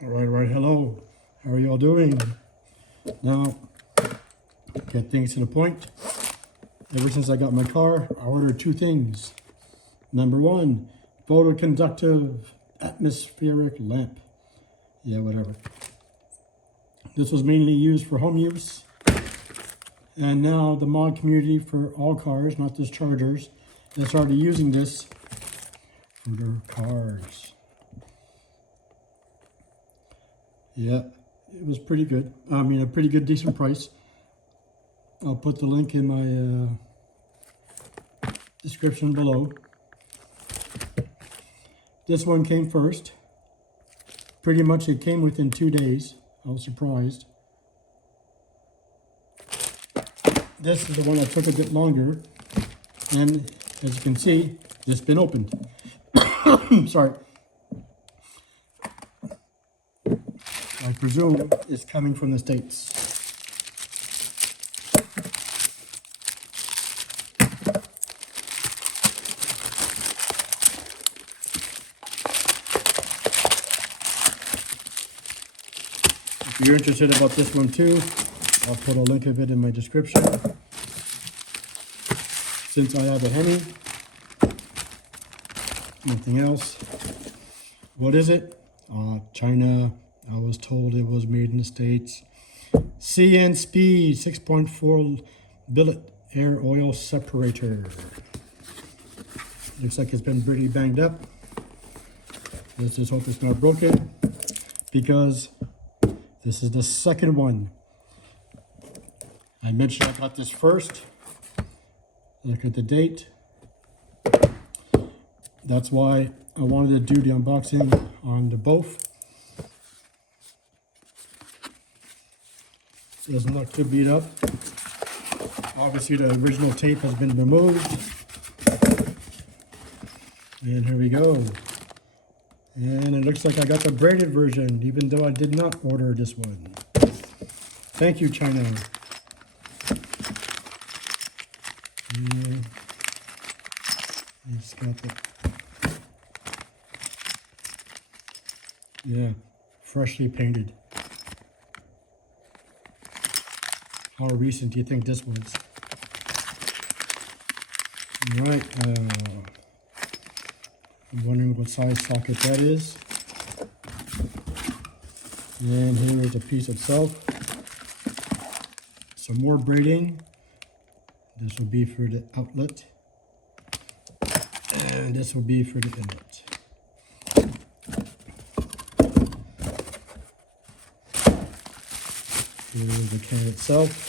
All right, hello. How are you all doing? Now, get things to the point. Ever since I got my car, I ordered two things. Number one, photoconductive atmospheric lamp. Yeah, whatever. This was mainly used for home use. And now the mod community for all cars, not just Chargers, they started using this for their cars. Yeah, it was pretty good. I mean, a pretty good, decent price. I'll put the link in my description below. This one came first. Pretty much it came within 2 days. I was surprised. This is the one that took a bit longer. And as you can see, it's been opened. Sorry. I presume it's coming from the States. If you're interested about this one too, I'll put a link of it in my description. Since I have a Hemi, nothing else. What is it? China. I was told it was made in the States. CN Speed 6.4 billet air oil separator. Looks like it's been pretty banged up. Let's just hope it's not broken, because this is the second one. I mentioned I got this first. Look at the date. That's why I wanted to do the unboxing on the both. Doesn't look too beat up. Obviously the original tape has been removed. And here we go. And it looks like I got the braided version, even though I did not order this one. Thank you, China. And it's got the, yeah, freshly painted. How recent do you think this was? Right, I'm wondering what size socket that is. And here is the piece itself. Some more braiding. This will be for the outlet. And this will be for the inlet. Here's the can itself.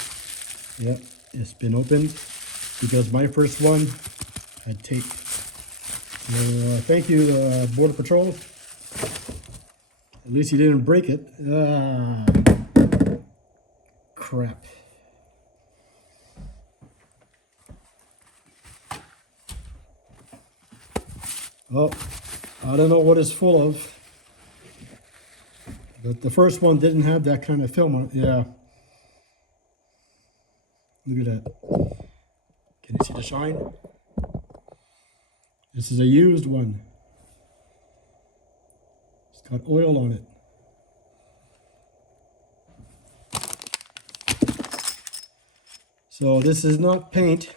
Yep, it's been opened because my first one had tape. So thank you, Border Patrol. At least you didn't break it. Crap. Oh, I don't know what it's full of. But the first one didn't have that kind of film on it. Yeah. Look at that. Can you see the shine? This is a used one. It's got oil on it. So this is not paint.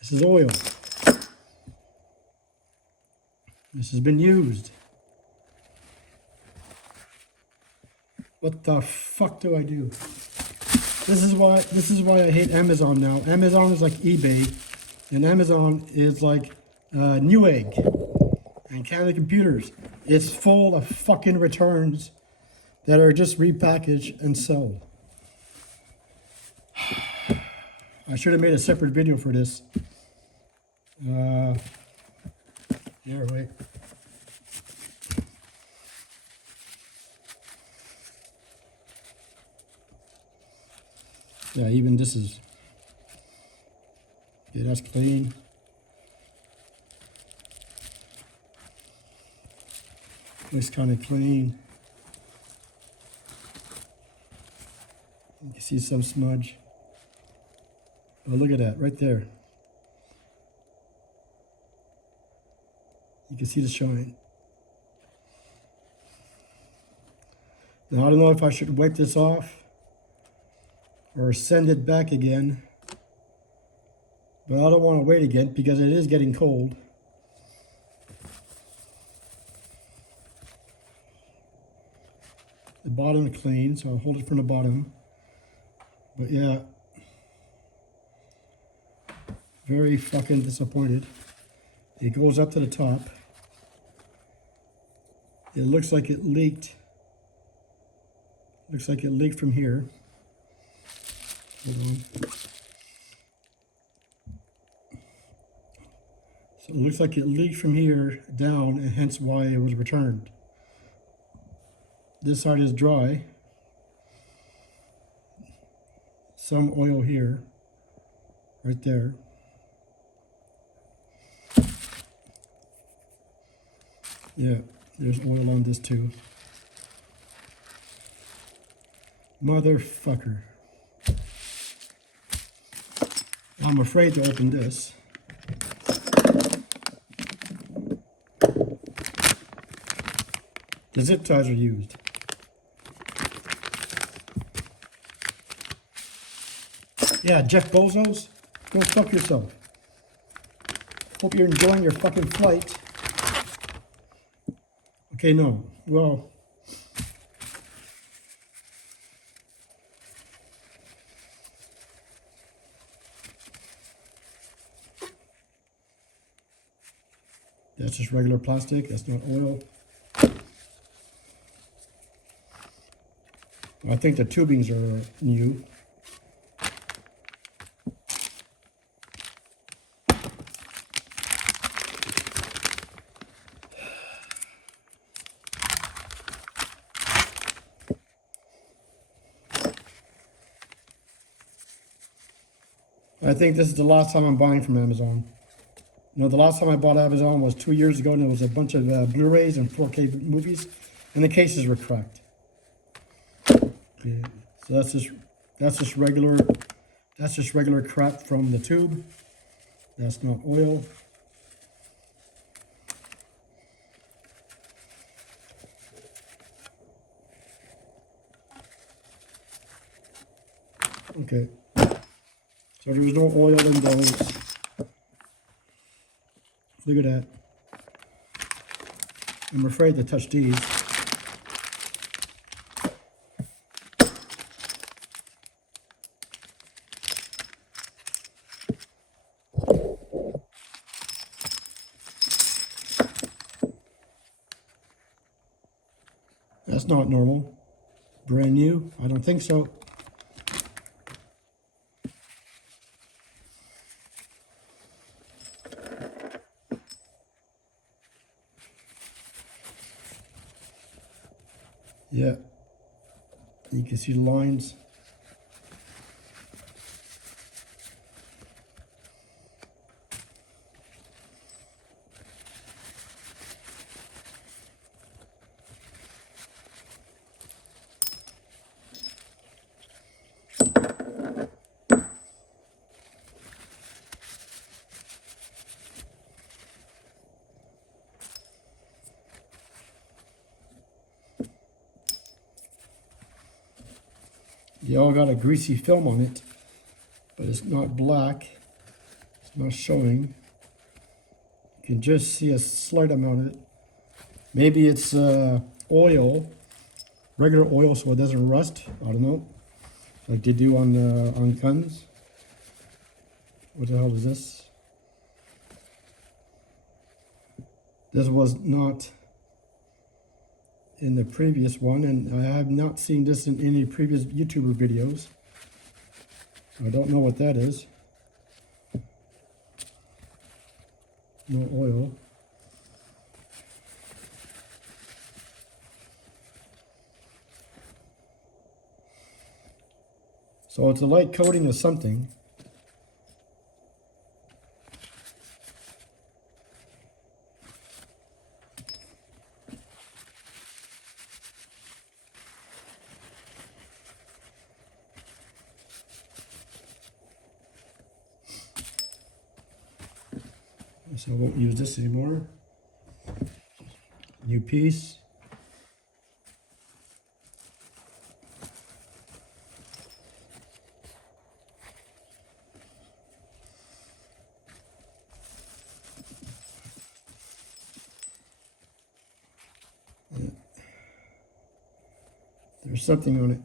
This is oil. This has been used. What the fuck do I do? This is why I hate Amazon now. Amazon is like eBay, and Amazon is like Newegg and Canada Computers. It's full of fucking returns that are just repackaged and sold. I should have made a separate video for this. Here, wait. Yeah, even this is, yeah, that's clean. Looks kind of clean. You can see some smudge. Oh, look at that, right there. You can see the shine. Now I don't know if I should wipe this off or send it back again. But I don't want to wait again because it is getting cold. The bottom is clean, so I'll hold it from the bottom. But yeah, very fucking disappointed. It goes up to the top. It looks like it leaked. Looks like it leaked from here. Hold on. So it looks like it leaked from here down, and hence why it was returned. This side is dry. Some oil here, right there. Yeah, there's oil on this too. Motherfucker. I'm afraid to open this. The zip ties are used. Yeah, Jeff Bezos, go fuck yourself. Hope you're enjoying your fucking flight. Okay, no. Well, that's just regular plastic. That's not oil. I think the tubings are new. I think this is the last time I'm buying from Amazon. You know, the last time I bought Amazon was 2 years ago, and it was a bunch of Blu-rays and 4K movies, and the cases were cracked. Okay, so that's just regular crap from the tube. That's not oil. Okay. So there was no oil in those. Look at that. I'm afraid to touch these. That's not normal. Brand new? I don't think so. Yeah, you can see the lines. They all got a greasy film on it, but it's not black. It's not showing. You can just see a slight amount of it. Maybe it's oil, regular oil, so it doesn't rust. I don't know, like they do on guns. What the hell is this? This was not in the previous one, and I have not seen this in any previous YouTuber videos. I don't know what that is. No oil. So it's a light coating of something. So I won't use this anymore. New piece. There's something on it.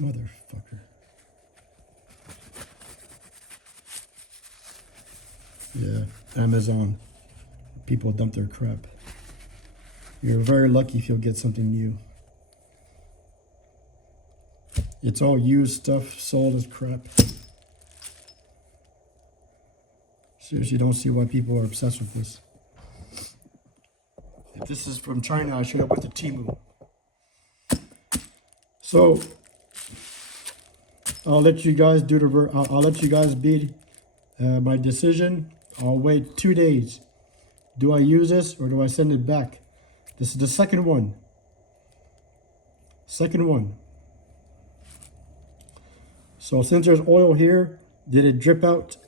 Motherfucker. Yeah, Amazon. People dump their crap. You're very lucky if you'll get something new. It's all used stuff, sold as crap. Seriously, don't see why people are obsessed with this. If this is from China, I should have went to Temu. So, I'll let you guys do the. I'll let you guys be my decision. I'll wait 2 days. Do I use this or do I send it back? This is the second one. Second one. So since there's oil here, did it drip out?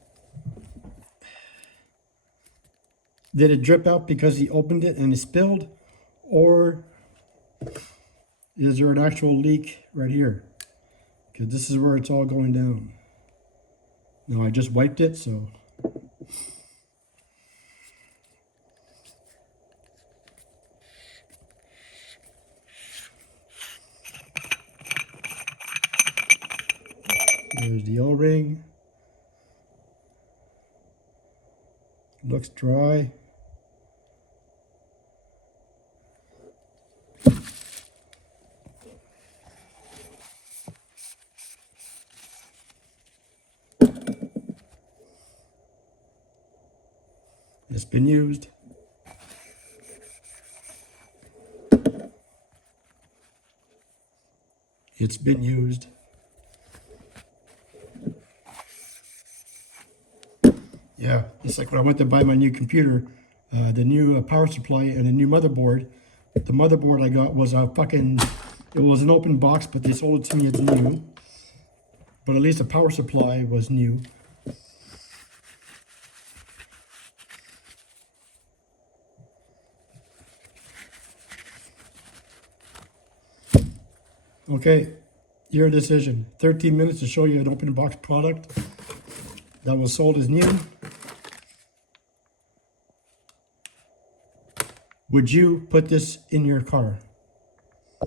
Did it drip out because he opened it and it spilled? Or is there an actual leak right here? Because this is where it's all going down. Now I just wiped it, so. There's the O-ring. Looks dry. It's been used. It's been used. Yeah, it's like when I went to buy my new computer, the new power supply and a new motherboard. The motherboard I got was a fucking, it was an open box, but they sold it to me as new. But at least the power supply was new. Okay, your decision. 13 minutes to show you an open box product that was sold as new. Would you put this in your car?